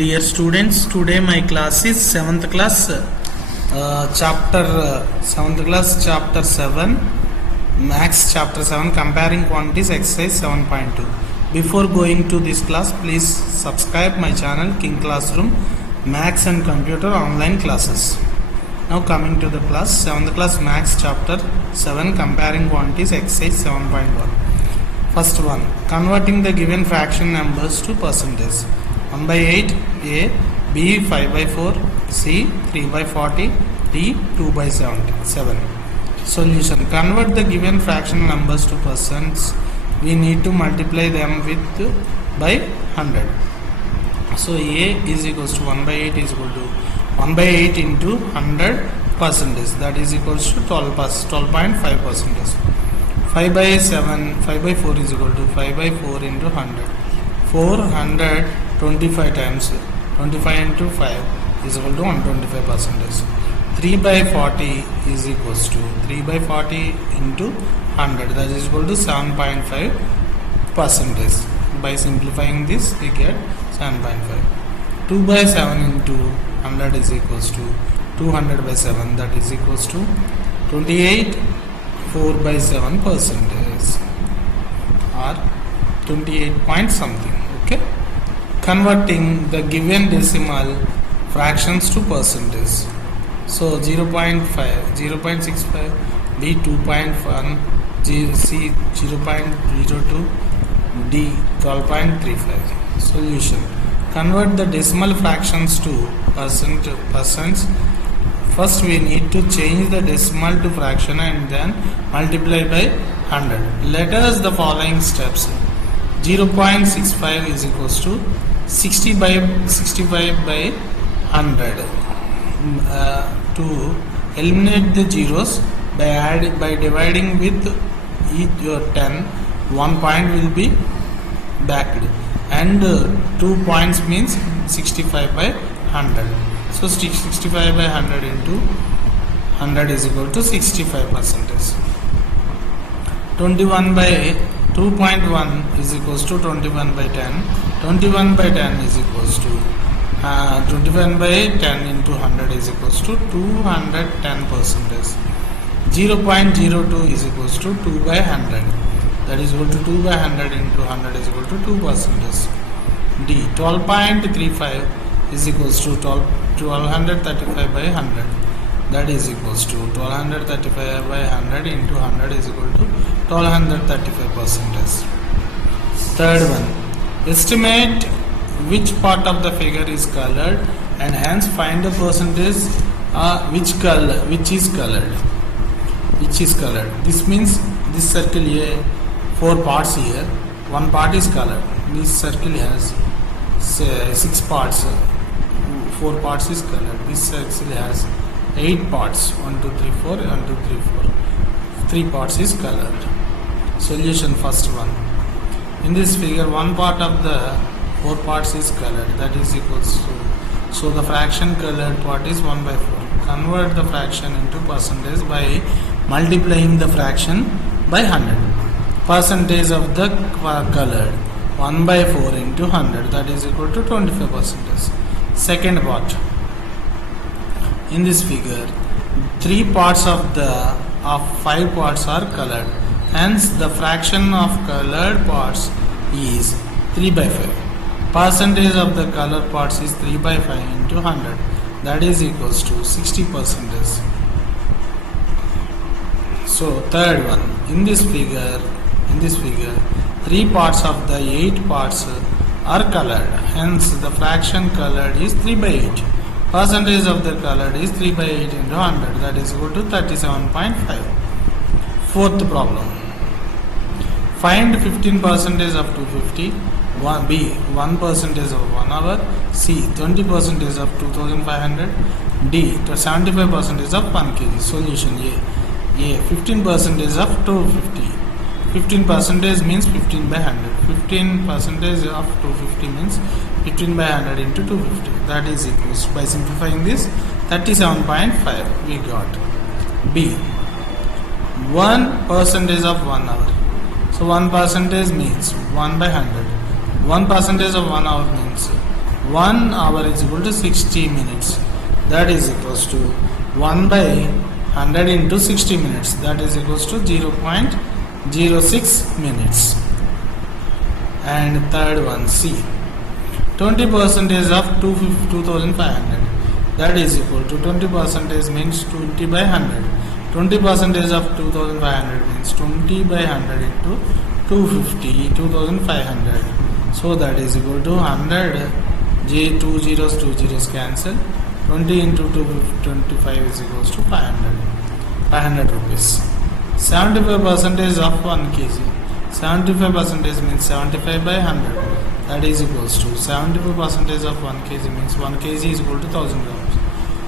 Dear students, today my class is 7th class, chapter 7, Max chapter 7, comparing quantities, exercise 7.2. Before going to this class, please subscribe my channel King Classroom Max and Computer online classes. Now coming to the class, 7th class Max chapter 7, comparing quantities, exercise 7.1. First one, converting the given fraction numbers to percentage. 1 by 8, A, B 5 by 4, C 3 by 40, D 2 by 7. Solution, convert the given fraction numbers to percents. We need to multiply them with by 100. So A is equals to 1 by 8 is equal to 1 by 8 into 100 percentage, that is equals to 12.5 percentage. 5 by 7, 5 by 4 is equal to 5 by 4 into 100. 425 times 25 into 5 is equal to 125 percentage. 3 by 40 is equals to 3 by 40 into 100, that is equal to 7.5 percentage. By simplifying this, we get 7.5. 2 by 7 into 100 is equals to 200 by 7, that is equals to 28. 4 by 7 percentage or 28 point something. Okay, converting the given decimal fractions to percentage. So 0.5, 0.65, B 2.1, C 0.02, D 12.35. Solution, convert the decimal fractions to percents. First we need to change the decimal to fraction and then multiply by 100. Let us the following steps. 0.65 is equals to 65 by 100. To eliminate the zeros by dividing with each 10, 1 point will be backed and 2 points means 65 by 100. So 65 by 100 into 100 is equal to 65 percentage. 21 by 2.1 is equals to 21 by 10. 21 by 10 is equals to 21 by 10 into 100 is equals to 210 percentage. 0.02 is equals to 2 by 100, that is equal to 2 by 100 into 100 is equal to 2 percentage. D 12.35 is equals to 1235 by 100, that is equals to 1235 by 100 into 100 is equal to 1235 percentage. Third one, estimate which part of the figure is colored and hence find the percentage which is colored. This means this circle here, 4 parts here, 1 part is colored. This circle has 6 parts, 4 parts is colored. This circle has 8 parts, 1 2 3 4, 1 2 3 4, 3 parts is colored. Solution, first one, in this figure 1 part of the 4 parts is colored, that is equals to, so the fraction colored part is 1 by 4. Convert the fraction into percentage by multiplying the fraction by 100. Percentage of the colored, 1 by 4 into 100, that is equal to 25 percentage. Second part, in this figure 3 parts of 5 parts are colored, hence the fraction of colored parts is 3 by 5. Percentage of the colored parts is 3 by 5 into 100, that is equals to 60 percentage. So third one, in this figure 3 parts of the 8 parts are colored, hence the fraction colored is 3 by 8. Percentage of the colored is 3 by 8 into 100, that is equal to 37.5. Fourth problem, find 15 percentage of 250, B 1 percentage of 1 hour, C 20 percentage of 2500, D 75 percentage of 1 kg. Solution, A 15 percentage of 250. 15 percentage means 15 by 100. 15 percentage of 250 means 15 by 100 into 250, that is equals, by simplifying this, 37.5 we got. B 1 percentage of 1 hour. So 1 percentage means 1 by 100. 1 percentage of 1 hour means 1 hour is equal to 60 minutes. That is equals to 1 by 100 into 60 minutes. That is equals to 0.06 minutes. And third one, C. 20% of 2,500. That is equal to 20% means 20 by 100. 20% of 2,500 means 20 by 100 into 250, 2,500. So that is equal to 100. Two zeros cancel. 20 into 225 is equals to 500 rupees. 75% of 1 kg. 75% means 75 by 100. That is equals to 75% of 1 kg means 1 kg is equal to 1000 grams.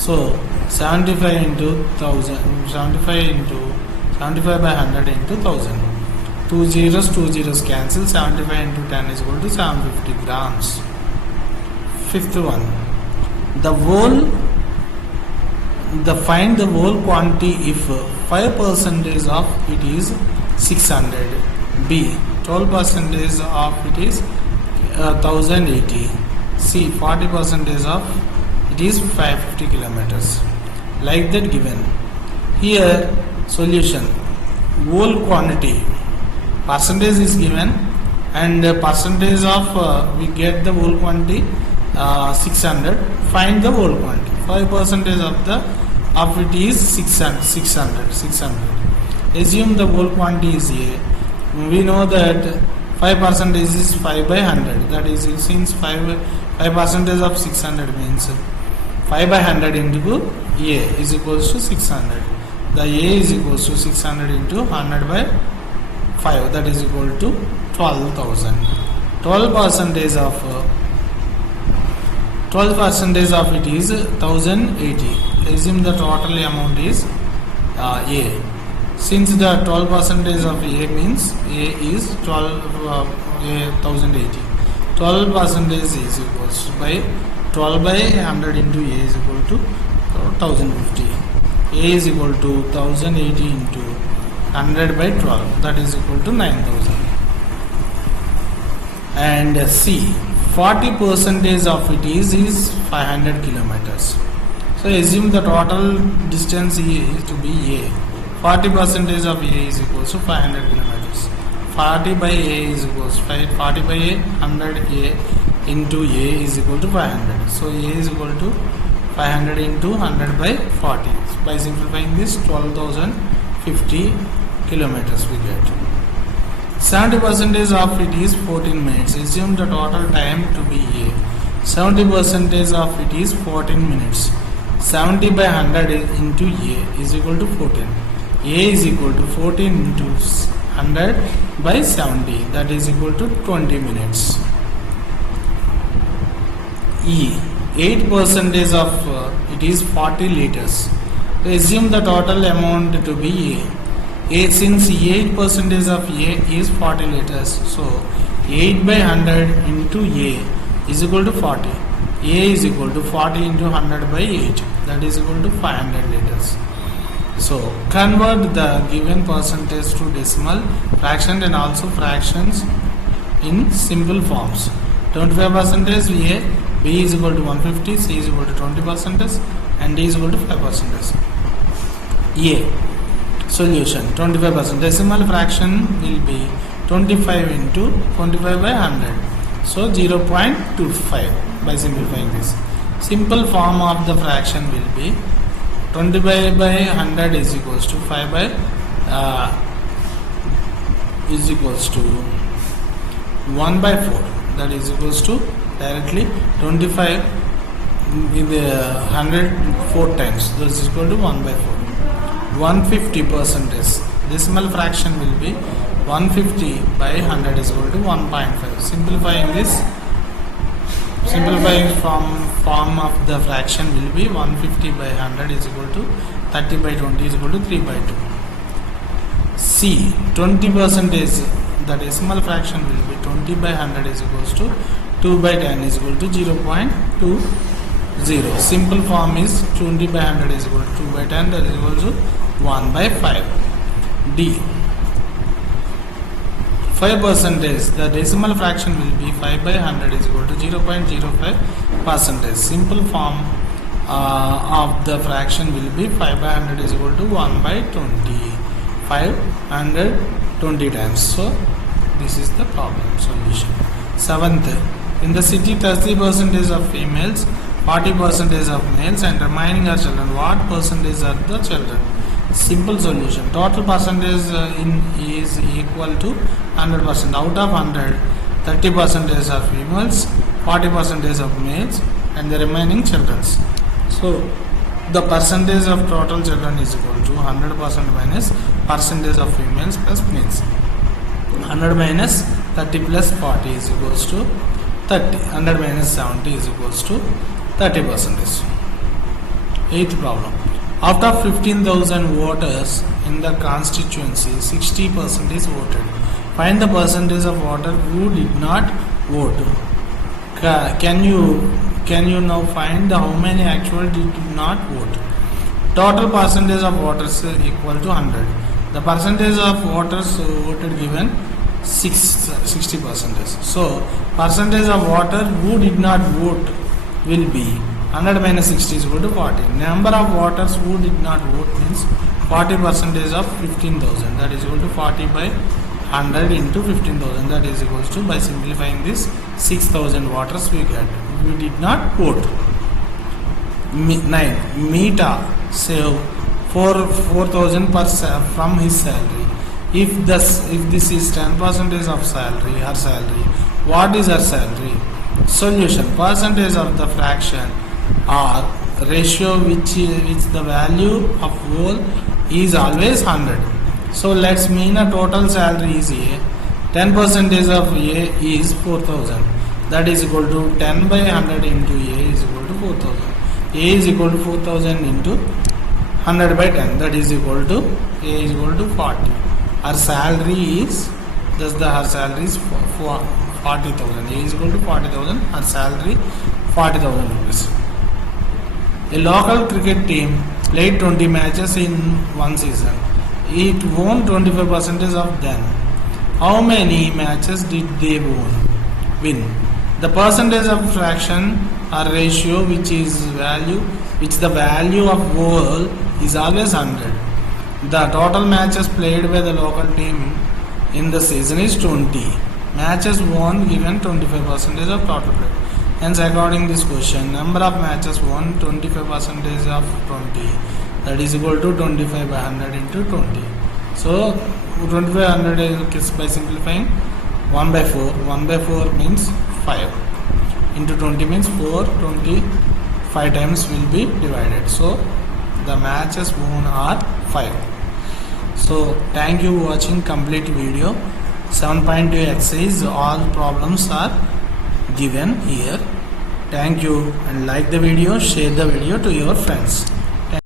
So 75 into 1000, 75 by 100 into 1000. Two zeros cancel. 75 into 10 is equal to 750 grams. Fifth one, find the whole quantity if 5% of it is 600. B, 12% of it is 1080. C, 40% of it is 550 kilometers. Like that given. Here solution, whole quantity, percentage is given, and percentage of we get the whole quantity 600. Find the whole quantity. 5% of it is 600. Assume the whole quantity is A. We know that 5% is 5 by 100. That is, since 5% of 600 means 5 by 100 into A is equals to 600. The A is equals to 600 into 100 by 5. That is equal to 12,000. 12% of it is 1080. Assume the total amount is A. Since the 12% of A means A is 1080. 12% is equals by 12 by 100 into A is equal to 1050. A is equal to 1080 into 100 by 12. That is equal to 9000. And C. 40% of it is 500 kilometers. So assume the total distance is to be A. 40% of A is equals to 500 kilometers. 40 by A is equals to 40 by A, 100 A into A is equal to 500. So A is equal to 500 into 100 by 40. By simplifying this, 12,050 kilometers we get. 70% of it is 14 minutes. Assume the total time to be A. 70% of it is 14 minutes. 70 by 100 into A is equal to 14. A is equal to 14 into 100 by 70. That is equal to 20 minutes. E. 8% of it is 40 liters. Assume the total amount to be A. Since 8% of A is 40 liters, so 8 by 100 into A is equal to 40. A is equal to 40 into 100 by 8. That is equal to 500 liters. So convert the given percentage to decimal fraction and also fractions in simple forms. 25% A, B is equal to 150, C is equal to 20%, and D is equal to 5%. A. Solution, 25%. Decimal fraction will be 25 into 25 by 100. So 0.25 by simplifying this. Simple form of the fraction will be 25 by 100 is equals to 5 by is equals to 1 by 4. That is equals to directly 25 with 100 4 times. That is equal to 1 by 4. 150%. Decimal fraction will be 150 by 100 is equal to 1.5. Simplifying this, simplifying form of the fraction will be 150 by 100 is equal to 30 by 20 is equal to 3 by 2. C. 20%. The decimal fraction will be 20 by 100 is equals to 2 by 10 is equal to 0.20. Simple form is 20 by 100 is equal to 2 by 10, that is equal to 1 by 5. D. 5 percentage, the decimal fraction will be 5 by 100 is equal to 0.05 percentage. Simple form of the fraction will be 5 by 100 is equal to 1 by 20. 520 times. So this is the problem solution. Seventh, in the city 30% of females, 40% of males, and remaining are children. What percentage are the children? Simple solution. Total percentage is equal to 100%. Out of 100, 30% are females, 40% of males, and the remaining children. So the percentage of total children is equal to 100% minus percentage of females plus males. 100 minus 30 plus 40 is equals to 30. 100 minus 70 is equals to 30%. Eighth problem. Out of 15,000 voters in the constituency, 60% is voted. Find the percentage of voters who did not vote. Can you now find how many actually did not vote? Total percentage of voters equal to 100. The percentage of voters voted given 60%. So percentage of voters who did not vote will be 100 minus 60 is equal to 40. Number of voters who did not vote means 40% of 15,000. That is equal to 40 by 100 into 15,000. That is equals to, by simplifying this, 6,000 voters we get. We did not vote. 9. Mita save 4,000 from his salary. If this is 10% of salary, her salary, what is her salary? Solution. Percentage of the fraction or ratio which the value of whole is always 100. So let's mean a total salary is A. 10% of A is 4,000. That is equal to 10 by 100 into A is equal to 4,000. A is equal to 4,000 into 100 by 10. That is equal to A is equal to 40. Her salary is, thus her salary is 40,000. A is equal to 40,000. Her salary 40,000 rupees. A local cricket team played 20 matches in one season. It won 25% of them. How many matches did they win? The percentage of fraction or ratio which the value of whole is always 100. The total matches played by the local team in the season is 20. Matches won given 25% of total play. Hence, according this question, number of matches won 25% of 20. That is equal to 25 by 100 into 20. So 25 by 100 is, by simplifying, 1 by 4. 1 by 4 means 5 into 20 means 4. 25 times will be divided. So the matches won are 5. So thank you for watching complete video. 7.2 exercise, all problems are given here. Thank you, and like the video, share the video to your friends.